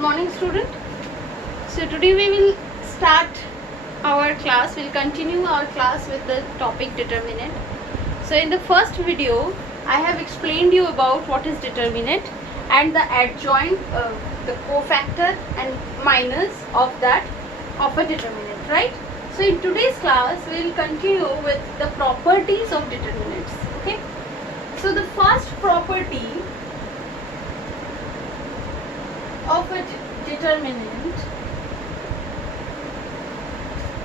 Good morning, student. So today we will start our class. We'll continue our class with the topic determinant. So in the first video, I have explained you about what is determinant and the adjoint, the cofactor and minus of that of a determinant, right? So in today's class, we will continue with the properties of determinants. Okay. So the first property of a determinant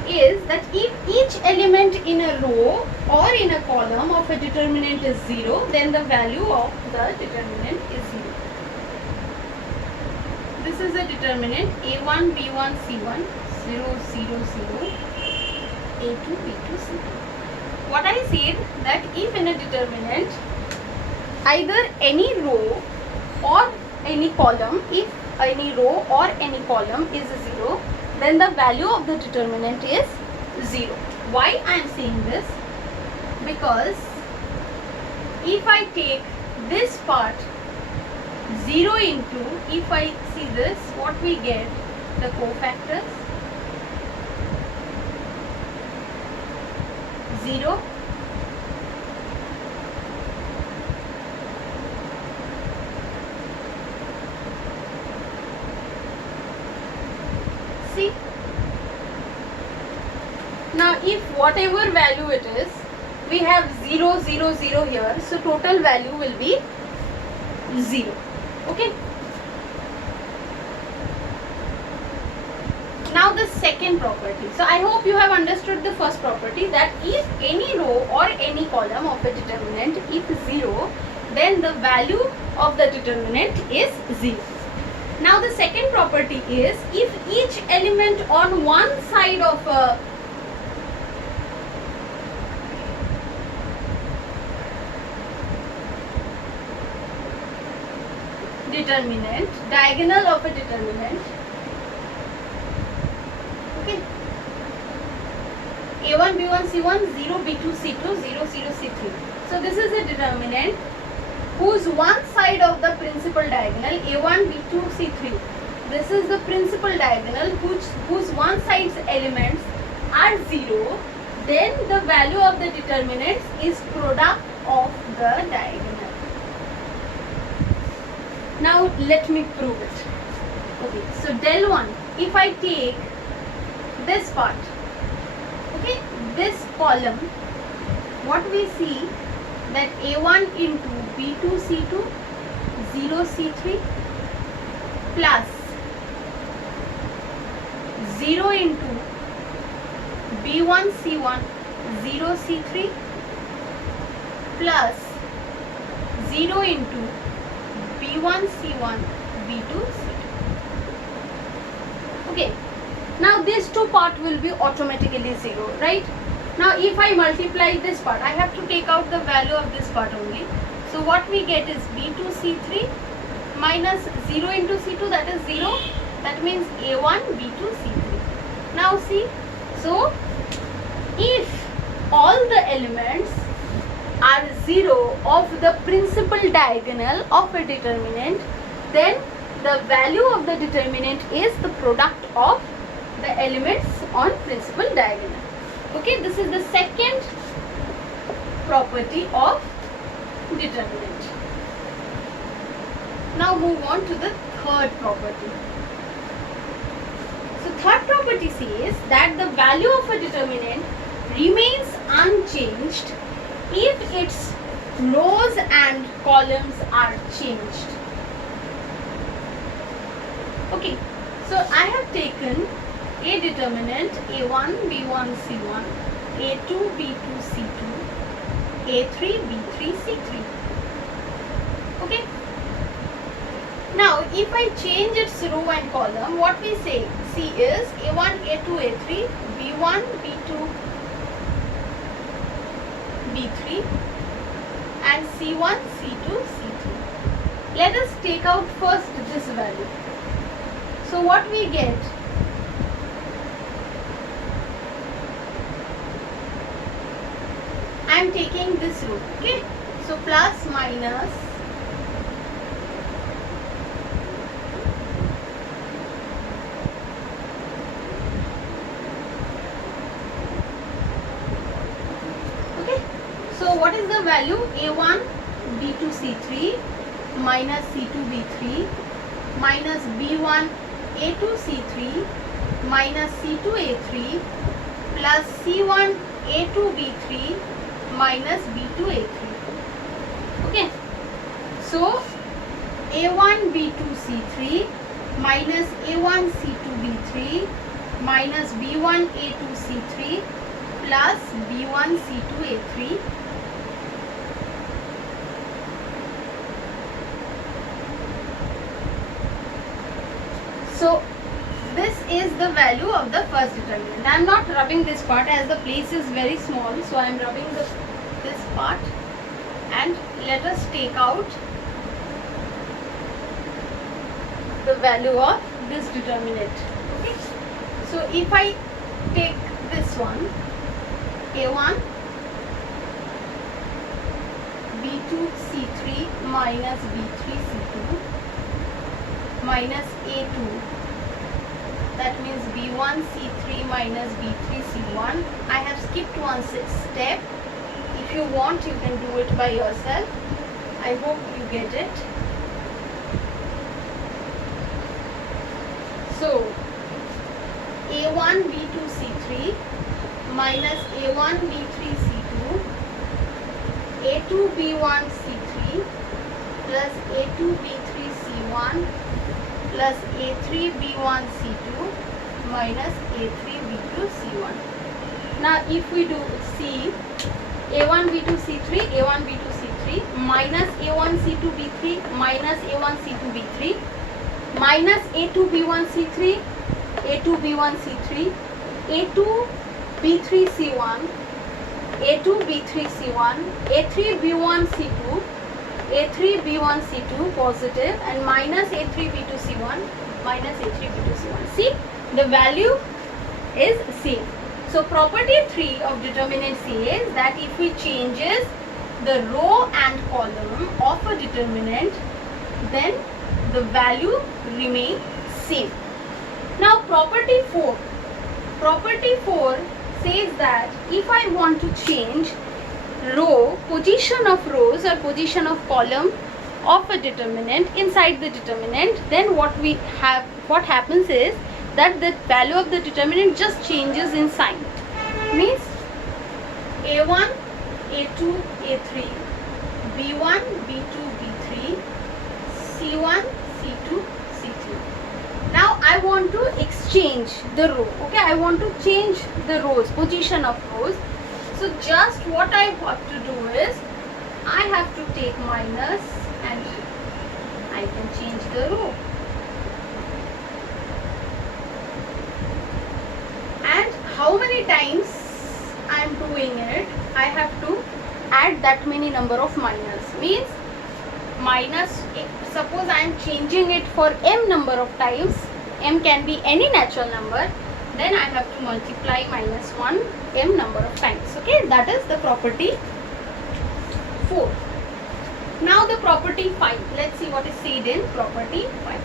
is that if each element in a row or in a column of a determinant is 0, then the value of the determinant is 0. This is a determinant A1, B1, C1, 0, 0, 0, A2, B2, C2. What I said that if in a determinant either any row or any column, if any row or any column is 0, then the value of the determinant is 0. Why I am saying this? Because if I take this part 0 into, if I see this, what we get? The cofactors 0, see, now if whatever value it is, we have 0, 0, 0 here, so total value will be 0. Okay. Now the second property. So I hope you have understood the first property, that if any row or any column of a determinant is 0, then the value of the determinant is 0. Now the second property is, if each element on one side of a determinant, diagonal of a determinant, okay, A1, B1, C1, 0, B2, C2, 0, 0, C3. So this is a determinant whose one side of the principal diagonal A1, B2, C3, this is the principal diagonal whose one side's elements are 0, then the value of the determinant is product of the diagonal. Now let me prove it. Okay, so del 1, if I take this part, okay, this column, what we see that A1 into B2 C2 0 C3 plus 0 into B1 C1 0 C3 plus 0 into B1 C1 B2 C2. Okay, now these two part will be automatically 0, right? Now if I multiply this part, I have to take out the value of this part only. So what we get is B2 C3 minus 0 into C2, that is 0. That means A1 B2 C3. Now see, so if all the elements are 0 of the principal diagonal of a determinant, then the value of the determinant is the product of the elements on principal diagonal. Okay, this is the second property of determinant. Now move on to the third property. So third property says that the value of a determinant remains unchanged if its rows and columns are changed. Okay, so I have taken a determinant A1, B1, C1, A2, B2, C2, A3, B3, C3. Okay. Now, if I change its row and column, what we see is A1, A2, A3, B1, B2, B3 and C1, C2, C3. Let us take out first this value. So what we get? I am taking this row, okay? So plus minus what is the value? A1 B2 C3 minus C2 B3 minus B1 A2 C3 minus C2 A3 plus C1 A2 B3 minus B2 A3. Okay, so A1 B2 C3 minus A1 C2 B3 minus B1 A2 C3 plus B1 C2 A3 . So this is the value of the first determinant. I am not rubbing this part as the place is very small, so I am rubbing this part, and let us take out the value of this determinant. Okay, so if I take this one, A1 B2 C3 minus B3 C2 minus A2, that means B1 C3 minus B3 C1. I have skipped one step. If you want, you can do it by yourself. I hope you get it. So A1 B2 C3 minus A1 B3 C2 A2 B1 C3 plus A2 B3 C1 plus A3 B1 C2 minus A3 B2 C1. Now if we do see A1 B2 C3 A1 B2 C3 minus A1 C2 B3 minus A1 C2 B3 minus A2 B1 C3 A2 B1 C3 A2 B3 C1 A2 B3 C1 A3 B1 C2 A3 B1 C2 positive and minus A3 B2 C1 minus A3 B2 C1. See, the value is same. So property 3 of determinant says that if we changes the row and column of a determinant, then the value remain same. Now property 4 says that if I want to change position of rows or position of column of a determinant inside the determinant, then what happens is that the value of the determinant just changes in sign. Means A1 A2 A3 B1 B2 B3 C1 C2 C3. Now I want to exchange the row. Okay, I want to change the rows, position of rows. So just what I have to do is I have to take minus and I can change the row. And how many times I am doing it, I have to add that many number of minus. Means minus, suppose I am changing it for m number of times, m can be any natural number, then I have to multiply minus 1 m number of times. Okay, that is the property 4. Now the property 5. Let's see what is said in property 5.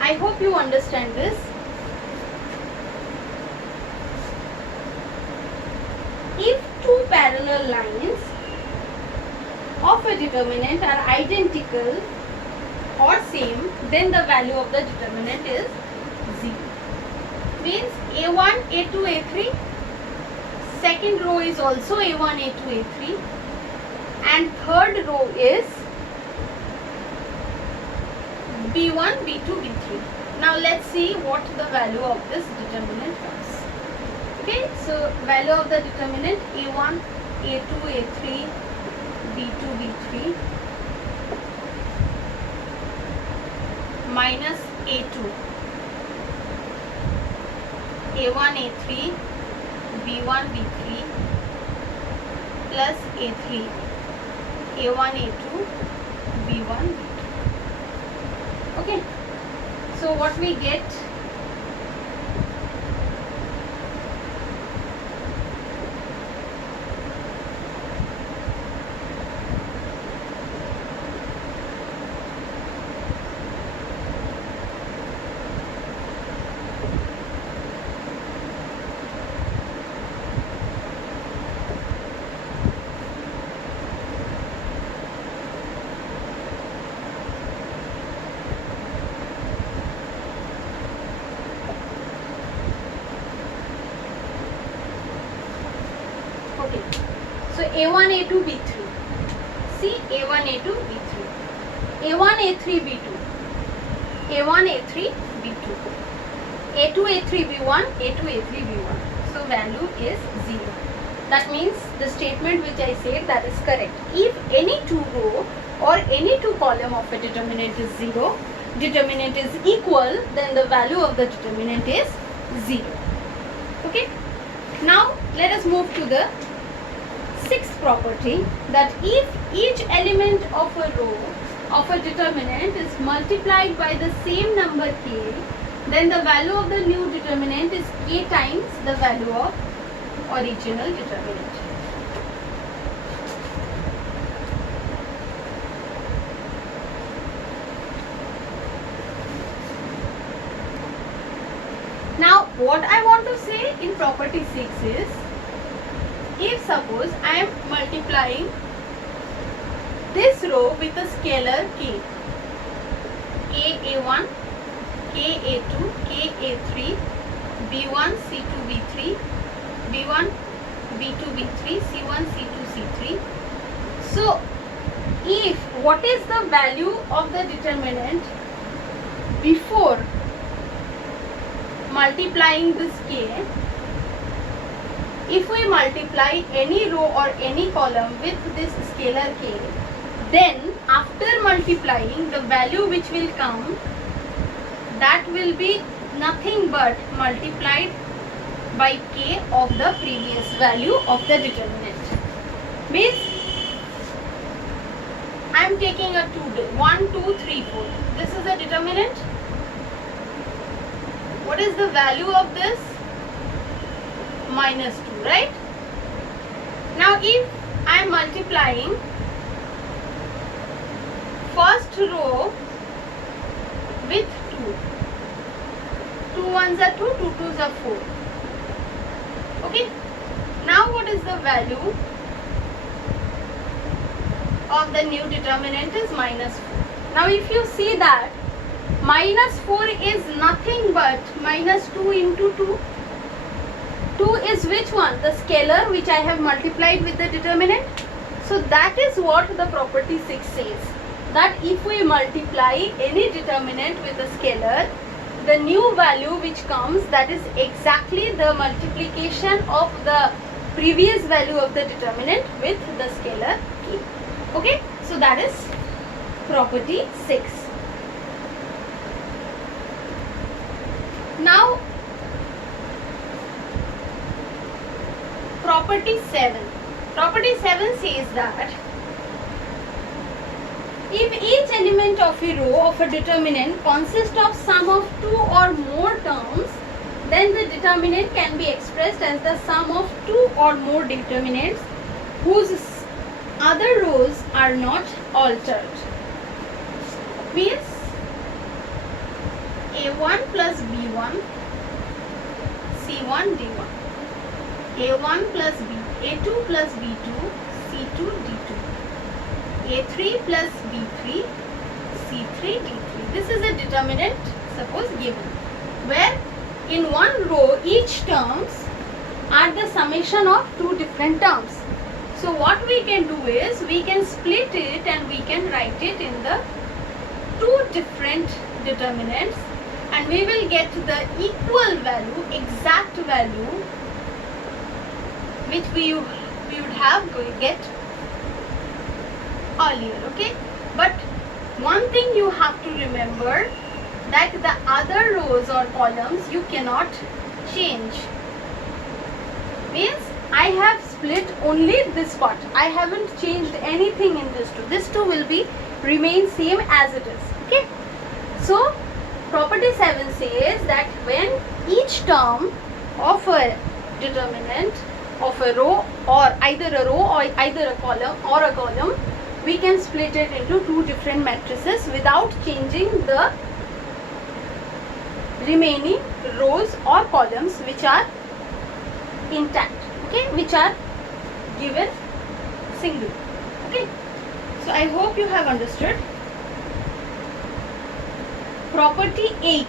I hope you understand this. If two parallel lines of a determinant are identical or same, then the value of the determinant is 0. Means A1, A2, A3, second row is also A1, A2, A3, and third row is B1, B2, B3. Now let's see what the value of this determinant was. Okay, so value of the determinant A1, A2, A3, B2, B3 minus A2, A1, A3, B1, B3 plus A3, A1, A2, B1, B2. Okay, so what we get, A1, A2, B3. See, A1, A2, B3. A1, A3, B2. A1, A3, B2. A2, A3, B1. A2, A3, B1. So value is 0. That means the statement which I said, that is correct. If any two row or any two column of a determinant is 0, determinant is equal, then the value of the determinant is 0. Okay. Now let us move to the sixth property, that if each element of a row of a determinant is multiplied by the same number k, then the value of the new determinant is k times the value of original determinant. Now what I want to say in property 6 is, if suppose I am multiplying this row with a scalar k, A1, A2, A3, B1, C2, B3, B1, B2, B3, C1, C2, C3. So if what is the value of the determinant before multiplying this k, if we multiply any row or any column with this scalar k, then after multiplying, the value which will come, that will be nothing but multiplied by k of the previous value of the determinant. Means I am taking a 1, 2, 3, 4. This is a determinant. What is the value of this? Minus 2, right? Now if I am multiplying first row with 2, 2 ones are 2, 2 twos are 4. Okay. Now what is the value of the new determinant is minus 4. Now if you see that minus 4 is nothing but minus 2 into 2. 2 is which one? The scalar which I have multiplied with the determinant. So that is what the property 6 says, that if we multiply any determinant with a scalar, the new value which comes, that is exactly the multiplication of the previous value of the determinant with the scalar k. Okay, so that is property 6. Now property 7. Property 7 says that if each element of a row of a determinant consists of sum of 2 or more terms, then the determinant can be expressed as the sum of 2 or more determinants whose other rows are not altered. Means A1 plus B1, C1, D1, A1 plus B, A2 plus B2, C2, D2, A3 plus B3, C3, D3. This is a determinant, suppose given, where in one row each terms are the summation of two different terms. So what we can do is, we can split it and we can write it in the two different determinants, and we will get the equal value, exact value, which we would have get earlier. Okay, but one thing you have to remember, that the other rows or columns you cannot change. Means I have split only this part, I haven't changed anything in this two. This two will be remain same as it is. Okay, so property 7 says that when each term of a determinant of a row, or either a row or either a column, we can split it into two different matrices without changing the remaining rows or columns which are intact, okay, which are given single. Okay, so I hope you have understood. Property 8.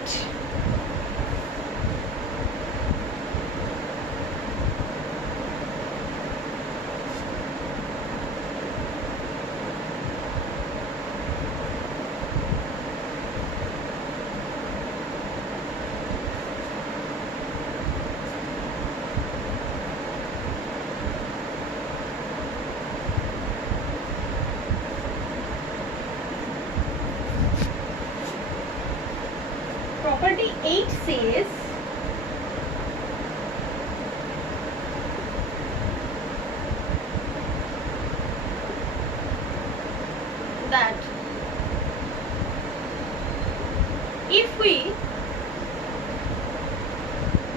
property 8 says that if we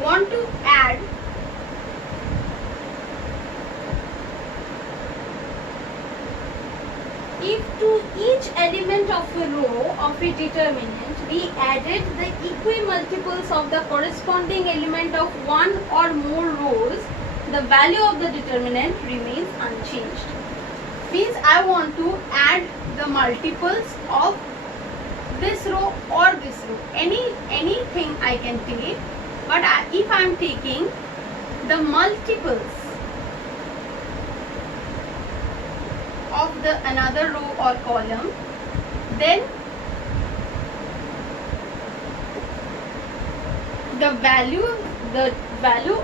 want to add if to each element of a row of a determinant we added the equimultiples of the corresponding element of one or more rows, the value of the determinant remains unchanged. Means I want to add the multiples of this row or this row, anything I can take, but if I am taking the multiples of the another row or column, then the value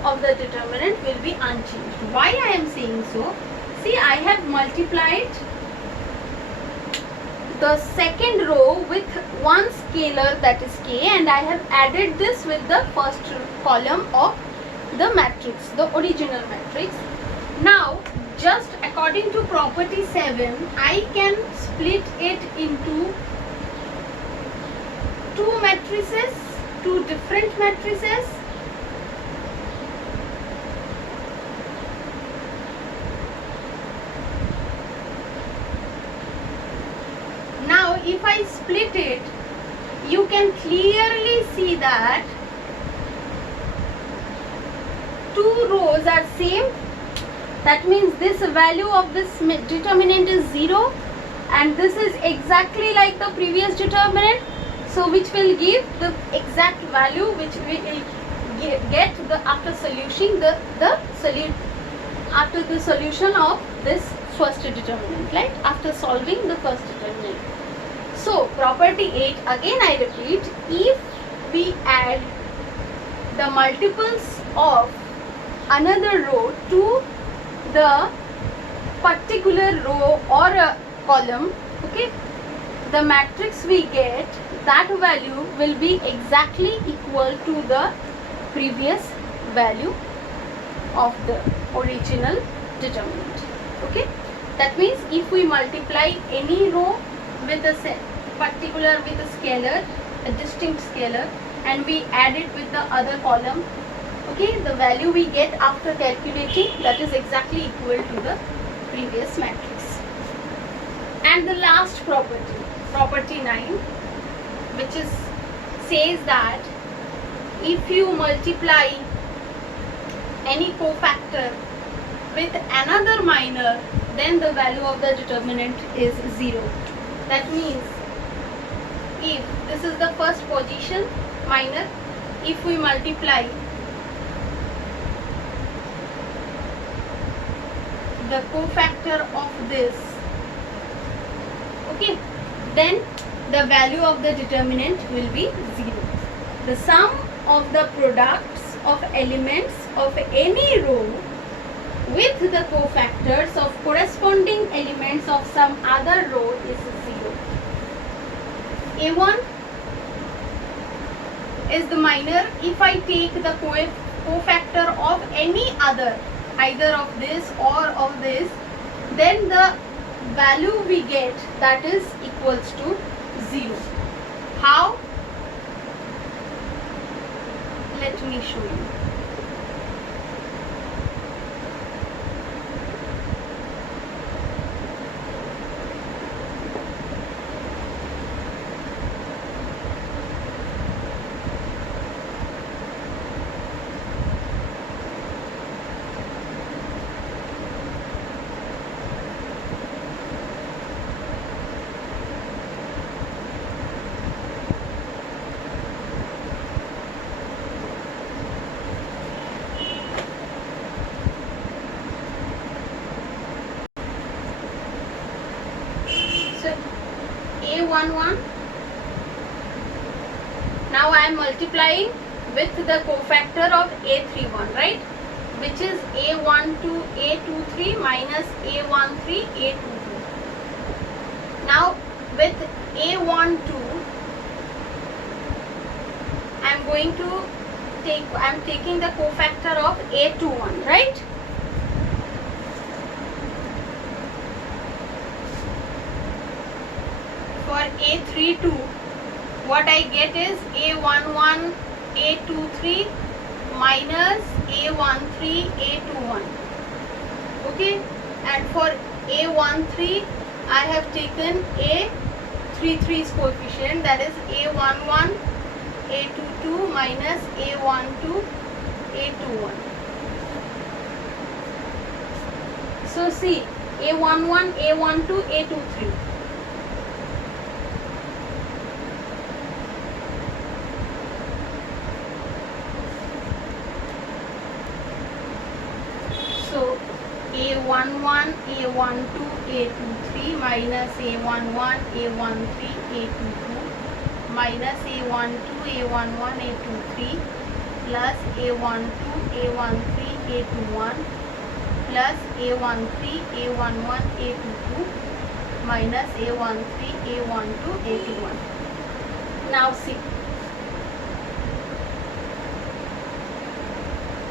of the determinant will be unchanged. Why I am saying so? See, I have multiplied the second row with one scalar, that is k, and I have added this with the first column of the matrix, the original matrix. Now just according to property 7, I can split it into two matrices, two different matrices. Now if I split it, you can clearly see that two rows are same. That means this value of this determinant is 0 and this is exactly like the previous determinant, so which will give the exact value which we will get the after solution after the solution of this first determinant, right? After solving the first determinant. So property 8, again I repeat, if we add the multiples of another row to the particular row or a column, okay, the matrix we get, that value will be exactly equal to the previous value of the original determinant. Okay, that means if we multiply any row with a particular with a scalar, a distinct scalar, and we add it with the other column, okay, the value we get after calculating, that is exactly equal to the previous matrix. And the last property, property 9, which is says that if you multiply any cofactor with another minor, then the value of the determinant is 0. That means if this is the first position minor, if we multiply the cofactor of this, okay, then the value of the determinant will be 0. The sum of the products of elements of any row with the cofactors of corresponding elements of some other row is 0. A1 is the minor. If I take the cofactor of any other, either of this or of this, then the value we get, that is equals to 0. How? Let me show you. A11, now I am multiplying with the cofactor of A31, right, which is A12 A23 minus A13 A22. Now with A12 I'm taking the cofactor of A21, right? For A32, what I get is A11, A23 minus A13, A21. Okay, and for A13, I have taken A33's coefficient, that is A11, A22 minus A12, A21. So see, A11, A12, A23. So A11, A12, A23 minus A11, A13, A22 minus A12, A11, A23 plus A12, A13, A21 plus A13, A11, A22 minus A13, A12, A21. Now see,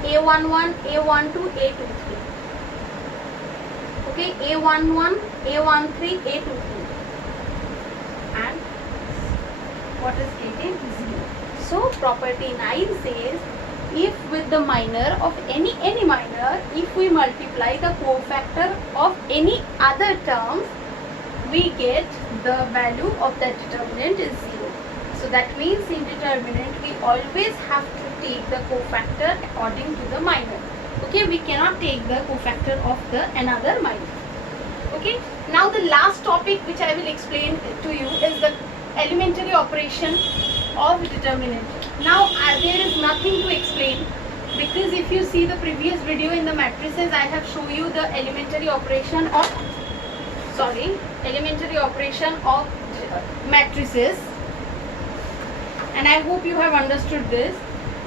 A11, A12, A23. Okay, A11, A13, A22. And what is getting 0. So property 9 says, if with the minor of any minor, if we multiply the cofactor of any other terms, we get the value of that determinant is 0. So that means in determinant we always have to take the cofactor according to the minor. Okay, we cannot take the cofactor of the another minor. Okay, now the last topic which I will explain to you is the elementary operation of determinant. Now there is nothing to explain, because if you see the previous video in the matrices, I have shown you the elementary operation of matrices, and I hope you have understood this.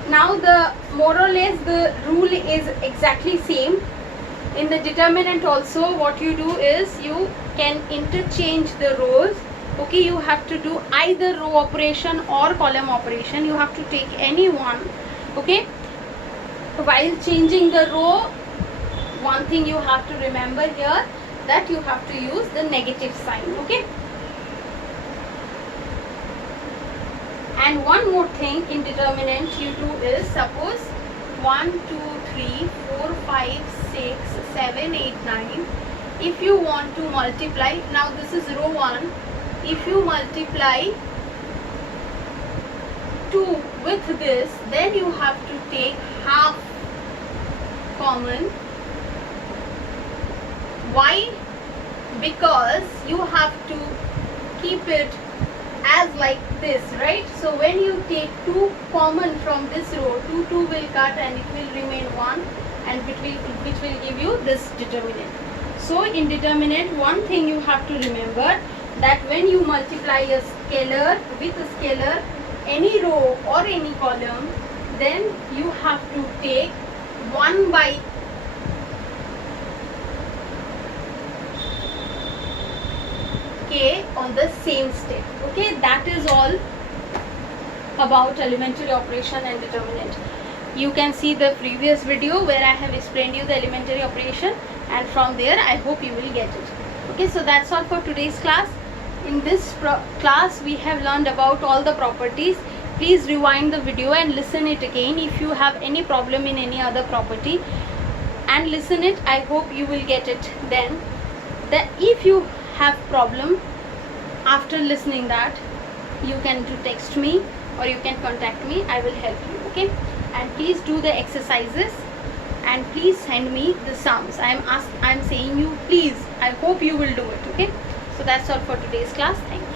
Now the more or less the rule is exactly same. In the determinant also, what you do is you can interchange the rows. Okay, you have to do either row operation or column operation. You have to take any one. Okay, while changing the row, one thing you have to remember here, that you have to use the negative sign. Okay, and one more thing in determinant you do is, suppose 1, 2, 3, 4, 5, 6, 7, 8, 9. If you want to multiply, now this is row 1. If you multiply 2 with this, then you have to take half common. Why? Because you have to keep it as like this, right? So when you take 2 common from this row, 2 will cut and it will remain 1, and which will give you this determinant. So in determinant, one thing you have to remember, that when you multiply a scalar with a scalar, any row or any column, then you have to take 1 by k on the same step. Okay, that is all about elementary operation and determinant. You can see the previous video where I have explained you the elementary operation, and from there I hope you will get it. Okay, so that's all for today's class. In this class we have learned about all the properties. Please rewind the video and listen it again if you have any problem in any other property, and listen it. I hope you will get it then. That if you have problem after listening that, you can text me or you can contact me. I will help you. Okay, and please do the exercises and please send me the sums. I'm saying you please. I hope you will do it. Okay, so that's all for today's class. Thank you.